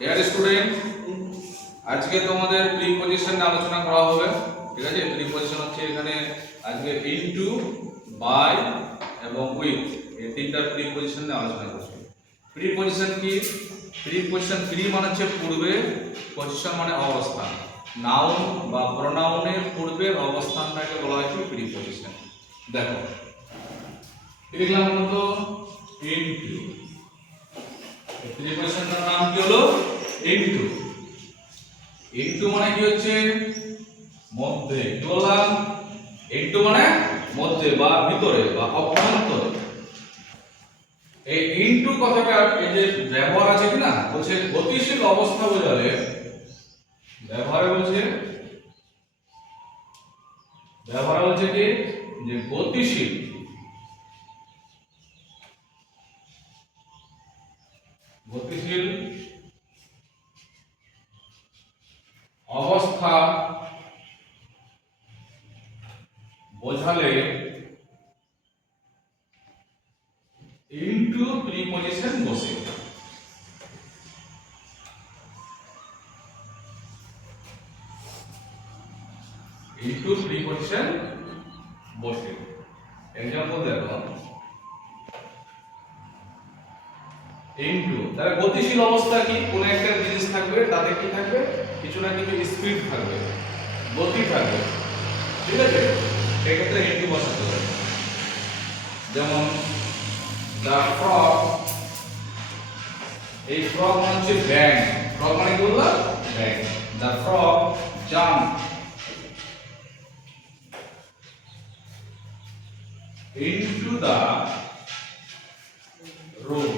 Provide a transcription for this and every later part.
Dear student, আজকে তোমাদের preposition নিয়ে আলোচনা করা হবে। ঠিক আছে, প্রিপজিশন হচ্ছে এখানে আজকে ইনটু, বাই এবং উইথ এই তিনটা প্রিপজিশন নিয়ে আলোচনা করছি। প্রিপজিশন কি? প্রিপজিশন প্রি মানে হচ্ছে পূর্বে, পজিশন মানে অবস্থান। নাউন বা প্রোনাউনের পূর্বের অবস্থানটাকে বলা হয় কি প্রিপজিশন। দেখো লিখলাম মতো ইনটু, প্রিপজিশনটার নাম কি হলো ইনটু। ইনটু মানে কি হচ্ছে মধ্যে, কি বললাম? ইনটু মানে মধ্যে বা ভিতরে বা অভ্যন্তরে। এই ইনটু কথাটা এই যে ব্যবহার আছে কি না, বলছে গতিশীল অবস্থা বোঝালে ব্যবহারে বলছে কি যে গতিশীল গতিশীল অবস্থা বোঝালে ইনটু প্রিপজিশন বসে। ইনটু প্রিপজিশন বসে। एग्जांपल দেখো ইনটু, তাহলে গতিশীল অবস্থা কি? কোন একটা জিনিস থাকবে, তাতে কি থাকবে? কিছু না কিছু স্পিড থাকবে, গতি থাকবে। ঠিক আছে, এই ক্ষেত্রে ইনটু বসাতে হবে। যেমন দা ফ্রগ, এই ফ্রগ মানে হচ্ছে ব্যাং। ফ্রগ মানে কি বললাম? ব্যাং। The frog jump into the room।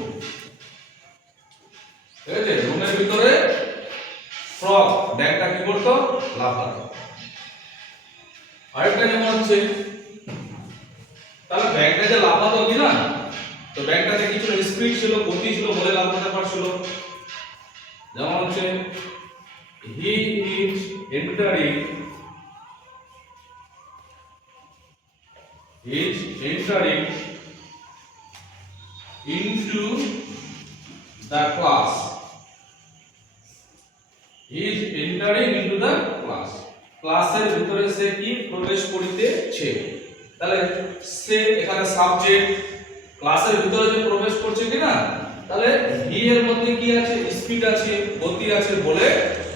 ঠিক আছে, রুমের ভিতরে ফ্রগ ব্যাংটা কি করতো? লাফাতো। আরেকটা যেমন হচ্ছে, তাহলে ব্যাংটা যে লাফাতো কি না, তো ব্যাংটাতে কিছু স্পিড ছিল, গতি ছিল বলে লাফাতে পারছিল। যেমন হচ্ছে he is entering into the class। He is entering into the class। ক্লাসের ভিতরে সে কি প্রবেশ করিতেছে। তাহলে সে এখানে সাবজেক্ট, ক্লাসের ভিতরে যে প্রবেশ করছে কি না, তাহলে হি এর মধ্যে কি আছে? স্পিড আছে, গতি আছে বলে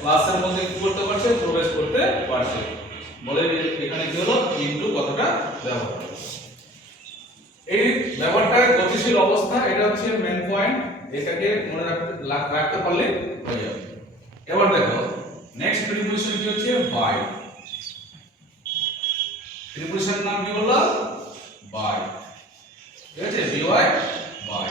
ক্লাসের মধ্যে কি করতে পারছে? প্রবেশ করতে পারছে বলে এখানে কি হলো? ইনটু কথাটা ব্যবহার। এই ব্যাপারটা গতিশীল অবস্থা, এটা হচ্ছে মেন পয়েন্ট। এটাকে মনে রাখতে পারলে হয়ে যাবে। এবার দেখো নেক্সট প্রিপজিশন কি হচ্ছে? বাই। প্রিপজিশনের নাম কি বললাম? বাই। ঠিক আছে, বিওয়াই, বাই।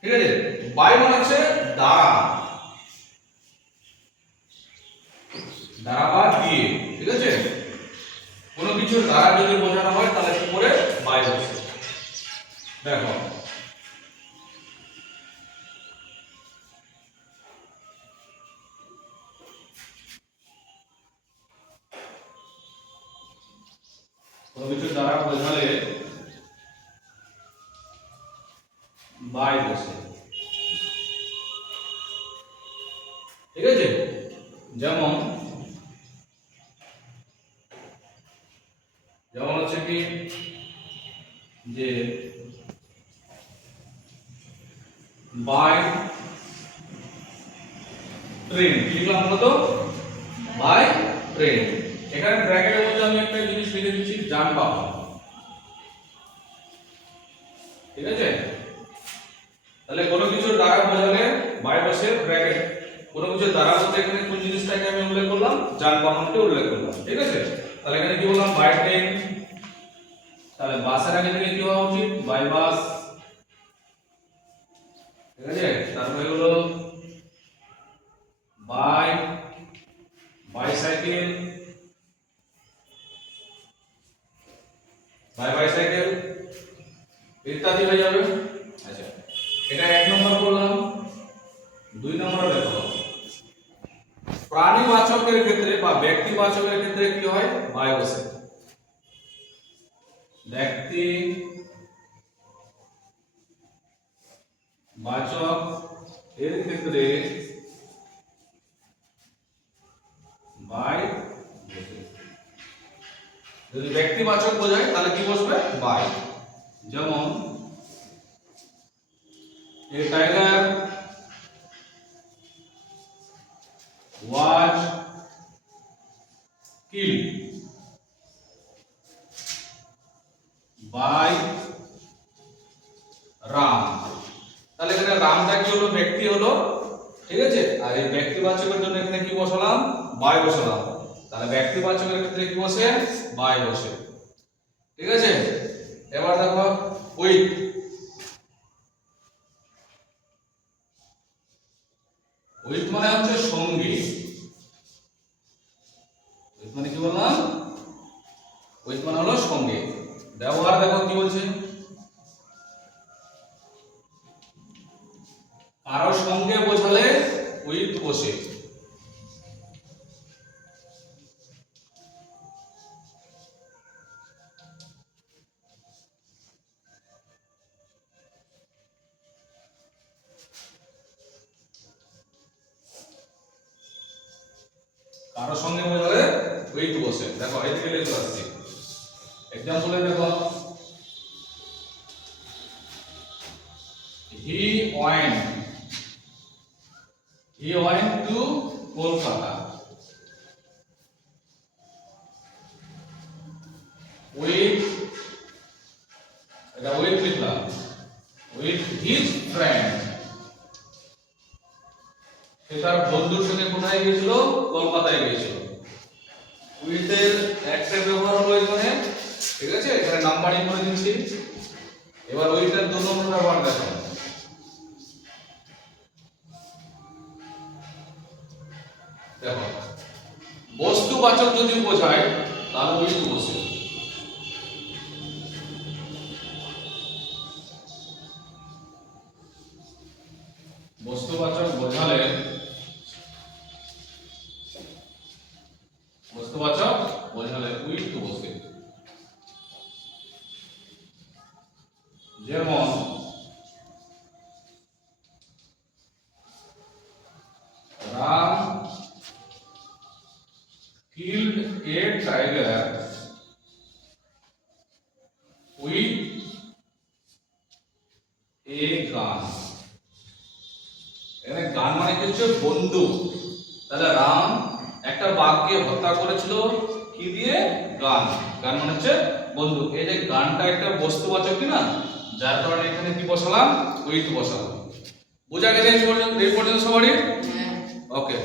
ঠিক আছে, বাই মানে হচ্ছে দ্বারা, দ্বারা বা দিয়ে। ঠিক আছে, কোনো কিছুর দ্বারা যদি বোঝানো হয় তাহলে কি করে? বাই বসে। দেখো কোনো কিছুর দ্বারা বোঝালে বাই বসে। ঠিক আছে, যেমন হচ্ছে কি যে বাই ট্রেন, কি লিখলাম বলতো? By train. এখানে ব্র্যাকেটের মধ্যে আমি একটা জিনিস লিখে দিচ্ছি, যানবাহন। ঠিক আছে, তাহলে কোনো কিছুর দ্বারা বোঝালে বাই বসে ব্র্যাকেট। কোনো কিছুর দ্বারা বলতে এখানে কোন জিনিসটাকে আমি উল্লেখ করলাম? যানবাহনকে উল্লেখ করলাম। ঠিক আছে, তাহলে এখানে কি বললাম? By train. তাহলে বাসের আগে থেকে কি হওয়া উচিত? By bus. ঠিক আছে, তারপরে হলো বাই বাইসাইকেল, বাই বাইসাইকেল ইত্যাদি হয়ে যাবে। আচ্ছা, এটা এক নম্বর করলাম। দুই নম্বর দেখো প্রাণীবাচকের ক্ষেত্রে বা ব্যক্তিবাচকের ক্ষেত্রে কি হয়? বাই বসে। ব্যক্তি বাচক এর ক্ষেত্রে বাই, যদি ব্যক্তিবাচক বোঝায় তাহলে কি বসবে বাই। যেমন a tiger was killed by Ram. তাহলে এখানে রামটা কি হলো, ব্যক্তি হলো, ঠিক আছে। আর এই ব্যক্তিবাচকের জন্য এখানে কি বসালাম, বাই বসালাম। তাহলে ব্যক্তিবাচকের ক্ষেত্রে কি বসে, বাই বসে, ঠিক আছে। এবার দেখো উইথ, উইথ মানে হচ্ছে সঙ্গে, উইথ মানে কি বললাম, উইথ মানে হলো সঙ্গে। ব্যবহার দেখো কি বলছে, কারো সঙ্গে বোঝালে উইথ বসে, কারো সঙ্গে বোঝালে উইথ বসে। দেখো এদিকে লিখে আসছি এক্সাম্পলে, দেখো he went to Kolkata with, এটা with লিখলাম, with his friend, সে তার বন্ধুর সাথে কোথায় গিয়েছিল, কলকাতায় গিয়েছিল। উইথ এর একটা ব্যবহার হলো এখানে, ঠিক আছে, এখানে নাম্বারিং করে দিচ্ছি। এবার উইথ এর 2 নম্বর ব্যবহার দেখো, দেখো বস্তুবাচক যদি বোঝায় তাহলে উইথ বসে, বস্তুবাচক বোঝালে, বস্তুবাচক বোঝালে উইথ বসে। যেমন Ram killed a tiger with a gun, এখানে গান মানে কি হচ্ছে, বন্দুক। তাহলে রাম একটা বাঘকে হত্যা করেছিল কি দিয়ে, গান। গান মানে হচ্ছে বন্দুক। এই যে গানটা একটা বস্তুবাচক কি না, যার কারণে এখানে কি বসালাম, উইথ বসালাম। বোঝা গেছে এই পর্যন্ত সবারই? ওকে।